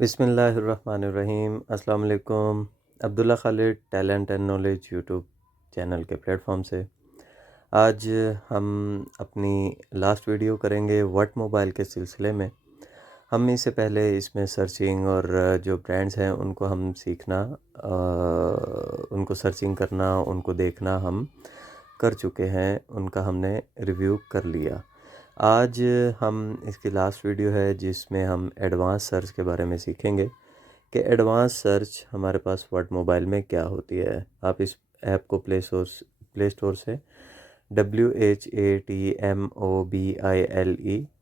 बिस्मिल्लाहिर्रहमानिर्रहीम। अस्सलाम वालेकुम। Abdullah Khalid talent and knowledge YouTube channel के प्लेटफॉर्म से आज हम अपनी लास्ट वीडियो करेंगे व्हाट मोबाइल के सिलसिले में। हम इससे पहले इसमें सर्चिंग और जो ब्रांड्स हैं उनको हम सीखना, उनको सर्चिंग करना, उनको देखना हम कर चुके हैं, उनका हमने रिव्यू कर लिया। आज हम इसकी लास्ट वीडियो है जिसमें हम एडवांस सर्च के बारे में सीखेंगे कि एडवांस सर्च हमारे पास व्हाट मोबाइल में क्या होती है। आप इस ऐप को प्ले स्टोर से WHATMOBILE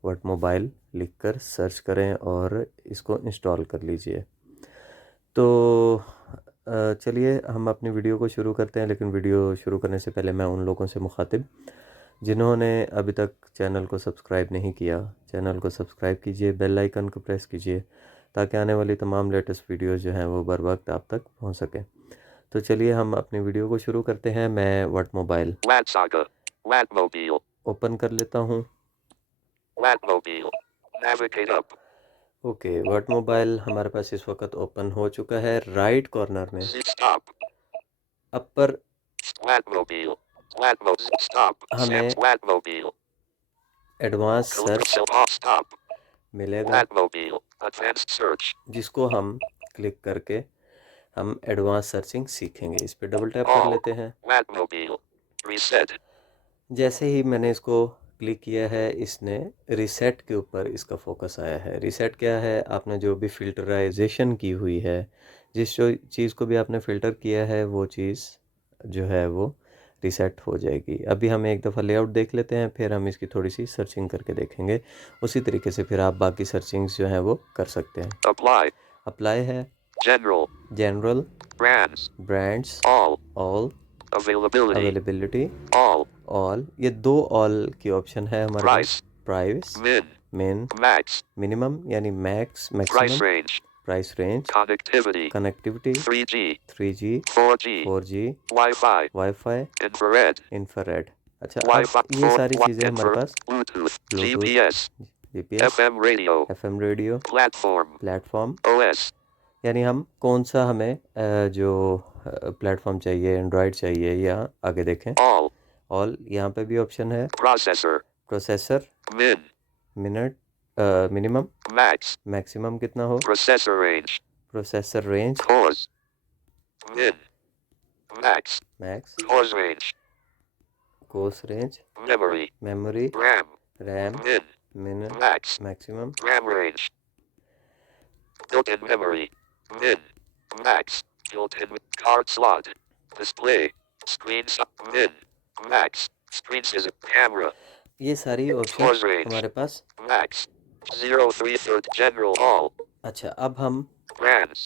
व्हाट मोबाइल लिखकर सर्च करें और इसको इंस्टॉल कर लीजिए। तो चलिए हम अपनी वीडियो को शुरू करते हैं, लेकिन वीडियो शुरू करने से पहले मैं उन लोगों से मुखातिब जिन्होंने अभी तक चैनल को सब्सक्राइब नहीं किया, चैनल को सब्सक्राइब कीजिए, बेल आइकन को प्रेस कीजिए ताकि आने वाली तमाम लेटेस्ट वीडियोज़ जो हैं वो बर वक्त आप तक पहुंच सकें। तो चलिए हम अपनी वीडियो को शुरू करते हैं। मैं व्हाट मोबाइल ओपन कर लेता हूं। ओके, व्हाट मोबाइल हमारे पास इस वक्त ओपन हो चुका है। राइट कॉर्नर में अपर हमें एडवांस सर्च मिलेगा, जिसको हम क्लिक करके हम एडवांस सर्चिंग सीखेंगे। इस पर डबल टैप कर लेते हैं। जैसे ही मैंने इसको क्लिक किया है, इसने रीसेट के ऊपर इसका फोकस आया है। रीसेट क्या है? आपने जो भी फिल्टराइजेशन की हुई है, जिस जो चीज़ को भी आपने फ़िल्टर किया है वो चीज़ जो है वो रीसेट हो जाएगी। अभी हम एक दफ़ा लेआउट देख लेते हैं, फिर हम इसकी थोड़ी सी सर्चिंग करके देखेंगे। उसी तरीके से फिर आप बाकी सर्चिंग्स जो हैं वो कर सकते हैं। अप्लाई है, general, brands, all, availability, all. ये दो ऑल की ऑप्शन है हमारे पास। प्राइस, मिन, मिनिमम यानी max, maximum, price range, connectivity, 3G, 4G, wifi, infrared. अच्छा, अब ये सारी चीज़ें हमारे पास Bluetooth, GPS, FM radio, platform, यानी हम कौन सा हमें जो प्लेटफॉर्म चाहिए, एंड्रॉयड चाहिए या आगे देखें ऑल। यहाँ पे भी ऑप्शन है। प्रोसेसर, मिनट, मिनिमम, मैक्सिमम कितना हो, processor range, max, course range, memory, RAM, मिन, maximum, card slot, display, screen, screen is camera, ये सारी ऑप्शन हमारे पास। max, 0 general all. अच्छा, अब हम Brands,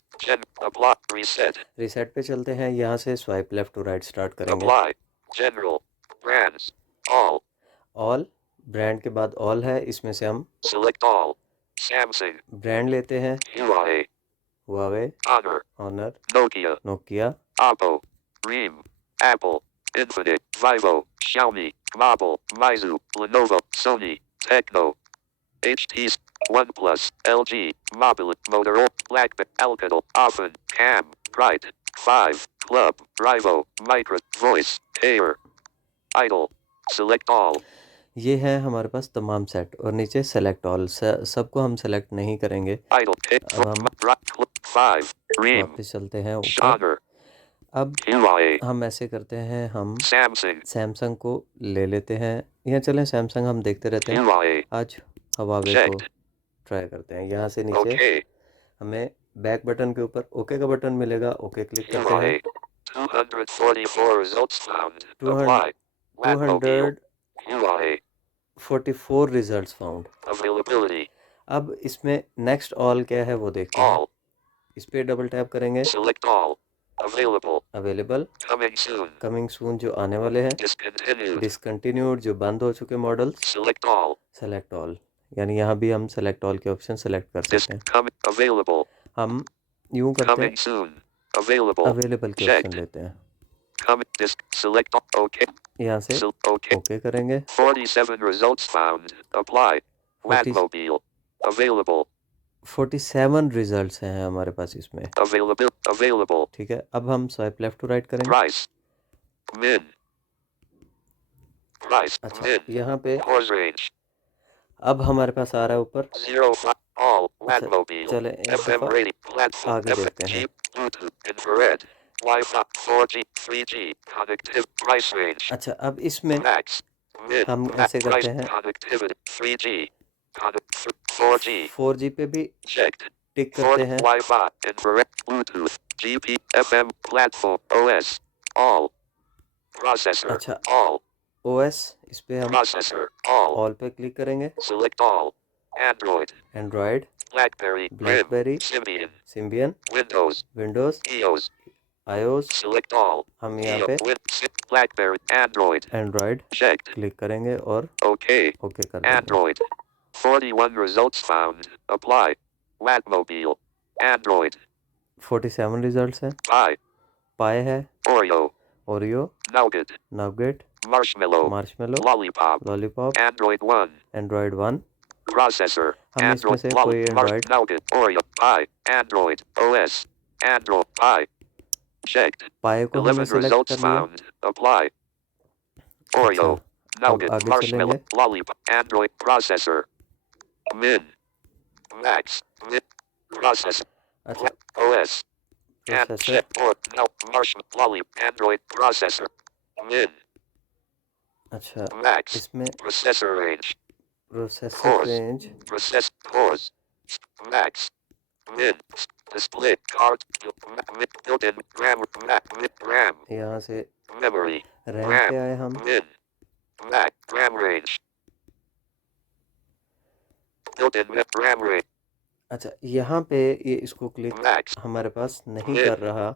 apply, reset, रीसेट पे चलते हैं। यहाँ से swipe left to right start करेंगे। apply, general, brands, all, all, brand के बाद ऑल है, इसमें से हम select all, Samsung, ब्रांड लेते हैं। Huawei, Huawei, Honor, Honor, Nokia, Nokia, Oppo, Ream, Apple, Infinite, Vivo, Xiaomi, Mobile, Meizu, Lenovo, Sony, Tecno, HP, OnePlus, LG, Mobile, Motorola, BlackBerry, Alcatel, Often, Cam, Bright, 5, Club, Rivo, Micro, Voice, Air, Idle, Select All. ये है हमारे पास तमाम set, और नीचे select all. सबको हम select नहीं करेंगे। Idle, अब हम 5, Ream, वापस चलते हैं ऊपर। Honor, अब Huawei, हम ऐसे करते हैं, हम Samsung, सैमसंग को ले लेते हैं। यहाँ चलें, सैमसंग हम देखते रहते हैं। Huawei, आज हवावे को ट्राई करते हैं। यहाँ से नीचे OK, हमें बैक बटन के ऊपर ओके का बटन मिलेगा। ओके क्लिक करते हैं। Huawei, 244 results found. Apply. Whatmobile, Huawei, 244 results found. availability, अब इसमें नेक्स्ट ऑल क्या है वो देखते हैं। all, इस पे डबल टैप करेंगे। select all, available, available, coming soon, coming soon जो आने वाले हैं, discontinued, डिसकंटिन्यूड जो बंद हो चुके models, select all, select all, यानी यहाँ भी हम सेलेक्ट ऑल के ऑप्शन सेलेक्ट कर सकते हैं। available, हम यूं करते coming हैं, soon, available, अवेलेबल के ऑप्शन लेते हैं। select all, OK, यहाँ से OK, ओके करेंगे। 47 results found. Apply. 40 Whatmobile, available, 47 results हैं हमारे पास इसमें। Available. ठीक है, अब हम स्वाइप लेफ्ट टू राइट करेंगे। Price. Min. Price. अच्छा, Min. यहाँ पे Pause range. अब हमारे पास आ रहा है ऊपर। 05. All. अच्छा, whatmobile. चले एक FM दफ़ा rating. Platform. आगे देखते हैं। FG. Bluetooth. Infrared. Wi-Fi. 4G. 3G. Connective. Price range. अच्छा, अब इसमें Max. Min. हम Max. ऐसे करते Price. हैं, Connectivity. 3G. 4G. 4G पे भी Checked. टिक 4 करते हैं। Wi-Fi. Infrared. Bluetooth. GP. FM. Platform. OS. All. Processor. अच्छा, All. OS इस पे हम Processor. All. ऑल पे क्लिक करेंगे। Select all. Android. Android, BlackBerry. RIM. Blackberry, Symbian. Symbian, Windows. Windows, EOS. iOS। Select all. हम यहाँ पे BlackBerry. Android. Android Checked. Click करेंगे और OK. ओके कर देंगे। Android. 41 results found. Apply. Whatmobile. Android. 47 results हैं। Pie. पाए है, Oreo. Oreo, Nougat. Nougat, Marshmallow. Marshmallow, Lollipop. Lollipop, Android 1. Android 1। Processor. हम इसमें Android. से कोई Android, Nougat. Oreo. Pie. Android. OS. Android. Pie. Checked. पाए को हमने 11 सेलेक्ट results कर लिया। found. Apply. अच्छा, Oreo. अब Nougat. आगे Marshmallow. चलेंगे। Lollipop. Android. Processor. Min. Max. Min. Processor. अच्छा, OS. And processor, check or now Marshmallow. Lollipop. Android. Processor. Min. अच्छा Max. इसमें Processor range. Processor Pause. Range, Process. Pause. Max. Min. Display. Card. Built-in. RAM. RAM. यहाँ से Memory. RAM पे आए हम। Min. Max. RAM range. Built-in RAM range. अच्छा, यहाँ पे ये इसको क्लिक Max. हमारे पास नहीं Min. कर रहा।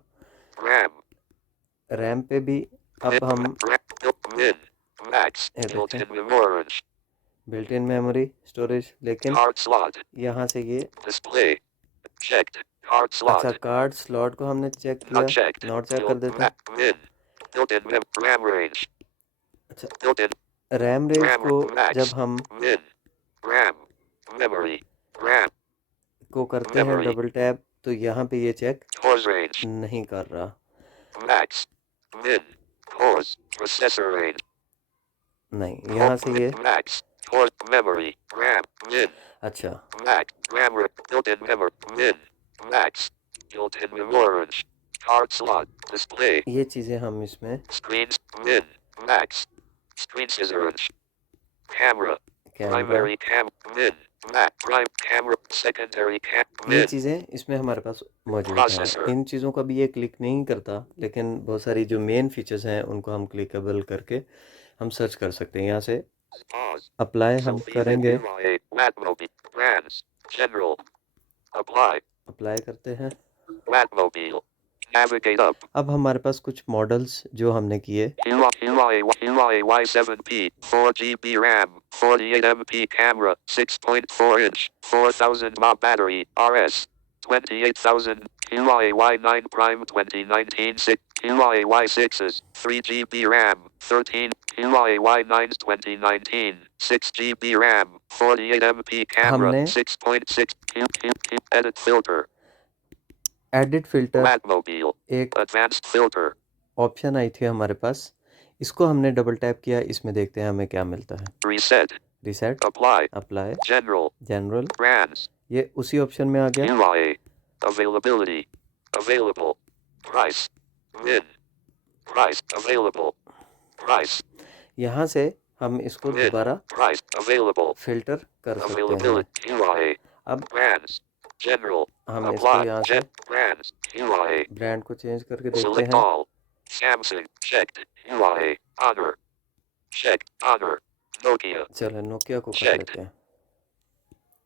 RAM. रैम पे भी अब हम Min. Max. ये देखें, Built-in memory. Built in memory storage, लेकिन Card slot. यहाँ से ये Display. Checked. Card अच्छा, slot. कार्ड स्लॉट को हमने चेक Not किया, checked. नॉट चेक कर देते हैं। Min. Built-in RAM range. अच्छा, Built-in रैम रेंज RAM. को Max. जब हम Min. RAM. Memory. RAM. को करते हैं Memory. डबल टैप, तो यहाँ पे ये चेक Pause range. नहीं कर रहा। Max. Min. Pause. Processor range. नहीं, यहाँ से ये Max. Pause. Memory. RAM. Min. अच्छा, Max. RAM. Built-in memory. Min. Max. Built-in memory. Card slot. Display. ये चीज़ें हम इसमें Screens. Min. Max. Screen scissors. Camera. Camera, Primary cam. Min. Max. Prime camera. Secondary cam. ये Min. चीज़ें इसमें हमारे पास मौजूद Processor. हैं। इन चीज़ों का भी ये क्लिक नहीं करता, लेकिन बहुत सारी जो मेन फीचर्स हैं उनको हम क्लिकेबल करके हम सर्च कर सकते हैं। यहाँ से Pause. अप्लाई हम करेंगे, Whatmobile. Brands. General. Apply. Apply करते हैं। Whatmobile. Navigate up. अब हमारे पास कुछ मॉडल्स जो हमने किए, Huawei Y7P, 4GB RAM, 48MP camera, 6.4 inch, 4000 mAh battery, RS, 28,000, Huawei Y9 Prime 2019 6, Huawei Y6s, 3GB RAM, 13, Huawei Y9s 2019, 6GB RAM, 48MP camera, हमने 6.6, edit filter, edit filter Whatmobile, एक advanced filter. Option आई थी हमारे पास, इसको हमने double tap किया। इसमें देखते हैं हमें क्या मिलता है। Reset. Reset, Apply. Apply, General. General, Brands. ये उसी ऑप्शन में आ गया। Huawei. Availability. Available. Price. Min. Price. Available. Price. यहाँ से हम इसको Min. दोबारा Price. Available. फिल्टर कर सकते हैं। Availability. Huawei. अब Brands. General. हम इसको Apply. यहाँ से Brands. Huawei. ब्रांड को चेंज करके देखते Select हैं। all. Samsung. Checked. Huawei. Honor. Checked. Honor. Nokia. चलो नोकिया को कर Checked. लेते हैं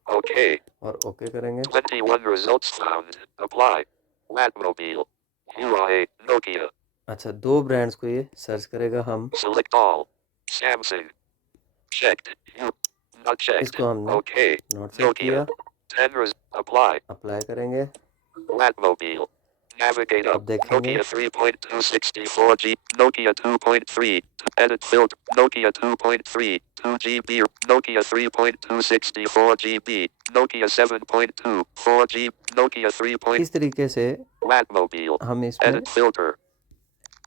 Okay. और ओके करेंगे। 21 results found. Apply. Whatmobile. Huawei. Nokia. अच्छा, दो ब्रांड्स को ये सर्च करेगा। हम Select all. Samsung. Checked. Not checked. इसको हमने Okay. Not set Nokia. किया, 10 Apply. अप्लाई करेंगे। Whatmobile. Navigate up. अब देखेंगे Nokia 3.264G. Nokia 2.3. Edit filter. Nokia 2.3. 2GB. Nokia 3.264GB. Nokia 7.2. 4G. Nokia 3. इस तरीके से whatmobile. हम इसमें Edit filter.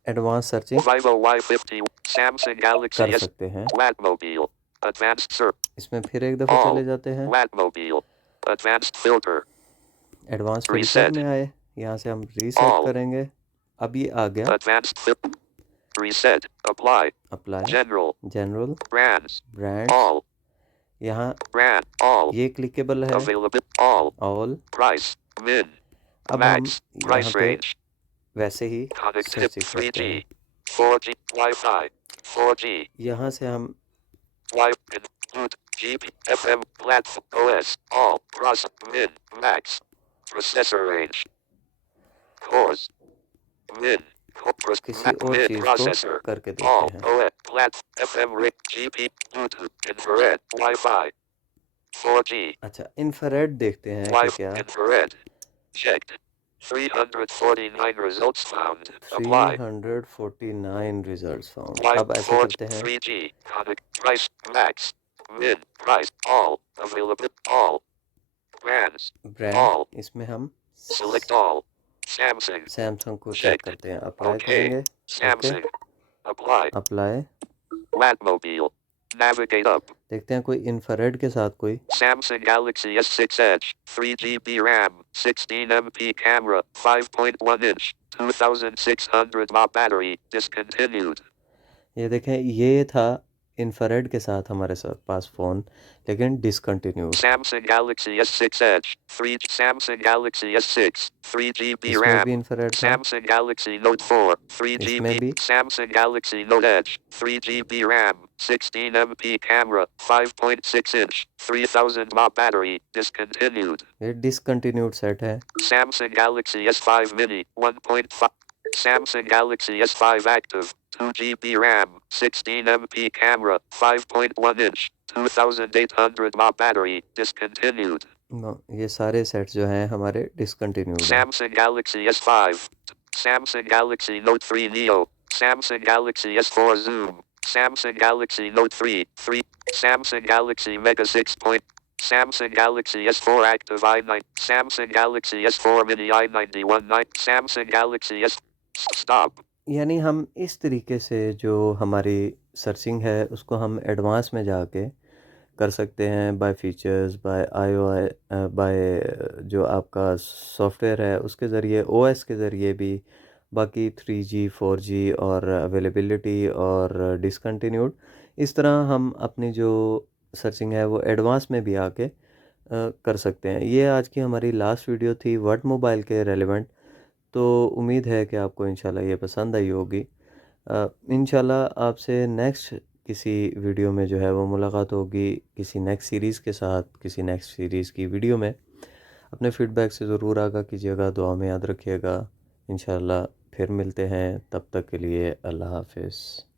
Advance searching Vivo Y50. Samsung कर Galaxy S. सकते हैं। whatmobile. Advanced search. इसमें फिर एक दफ़ा All. चले जाते हैं, whatmobile. Advanced filter. Advance filter Reset. में आए, यहाँ से हम रीसेट All. करेंगे। अब ये आ गया, Advanced filter. Reset. Apply. Apply, General. General, Brands. Brands, All. यहाँ Brand. All. ये क्लिकेबल है, Available. All. All. Price. Min. अब हम Max. यहाँ Price पे range. वैसे ही Connectivity. सर्चिंग करते 3G. हैं। 4G. Wi-Fi. 4G. यहाँ से हम Wi-Fi. Bluetooth. GB. FM. Platform. OS. All. Process. Min. Max. Processor range. Cores. Min. किसी और Min. चीज़ को Processor. करके देखते All. हैं। OS. Platform. FM range. GB. Bluetooth. Infrared. Wi-Fi. 4G. अच्छा, इंफ्रारेड देखते हैं कि Wi-Fi. क्या। Infrared. Checked. 349 results found. Apply. 349 results found. Wi-Fi. अब ऐसे 4G. करते हैं, 3G. Connect. Price. Max. Min. Price. All. Available. All. Brands. Brand, All. इसमें हम Select all. Samsung. सैमसंग को चेक Checked. करते हैं, अप्लाई Okay. करेंगे। Okay, Samsung. Apply. Apply. whatmobile. Navigate up. देखते हैं कोई इंफ्रारेड के साथ कोई। Samsung Galaxy S6 Edge. 3GB RAM. 16MP camera. 5.1 inch. 2600 mAh battery. Discontinued. ये देखें, ये था इंफ्रारेड के साथ हमारे साथ पास फ़ोन, लेकिन discontinued. Samsung Galaxy S6 Edge. 3 Samsung Galaxy S6. 3GB इसमें भी RAM. इंफ्रारेड था, Samsung Galaxy Note 4. इसमें 3GB. भी। Samsung Galaxy Note Edge. 3GB RAM. 16MP camera. 5.6 inch. 3000 mAh battery. Discontinued. ये डिसकंटिन्यूड सेट है। Samsung Galaxy S5 Mini. 1.5. Samsung Galaxy S5 Active. 2GB RAM. 16MP camera. 5.1 inch. 2800 mAh battery. Discontinued. ये सारे sets जो हैं हमारे discontinued हैं। Samsung Galaxy S5. Samsung Galaxy Note 3 Neo. Samsung Galaxy S4 Zoom. Samsung Galaxy Note 3. 3. Samsung Galaxy Mega 6. Samsung Galaxy S4 Active i9. Samsung Galaxy S4 Mini i91 9. Samsung Galaxy S. Stop. यानी हम इस तरीके से जो हमारी searching है उसको हम एडवांस में जाके कर सकते हैं, bye features, bye IOI, bye जो आपका सॉफ्टवेयर है उसके ज़रिए, ओएस के ज़रिए भी, बाकी 3G 4G और अवेलेबिलिटी और डिसकंटिन्यूड, इस तरह हम अपनी जो सर्चिंग है वो एडवांस में भी आके कर सकते हैं। ये आज की हमारी लास्ट वीडियो थी व्हाट मोबाइल के रेलेवेंट। तो उम्मीद है कि आपको इंशाल्लाह ये पसंद आई होगी। इंशाल्लाह आपसे नेक्स्ट किसी वीडियो में जो है वो मुलाकात होगी, किसी नेक्स्ट सीरीज़ के साथ, किसी नेक्स्ट सीरीज़ की वीडियो में। अपने फीडबैक से ज़रूर आगाह कीजिएगा, दुआ में याद रखिएगा। इंशाल्लाह फिर मिलते हैं, तब तक के लिए अल्लाह हाफ़िज़।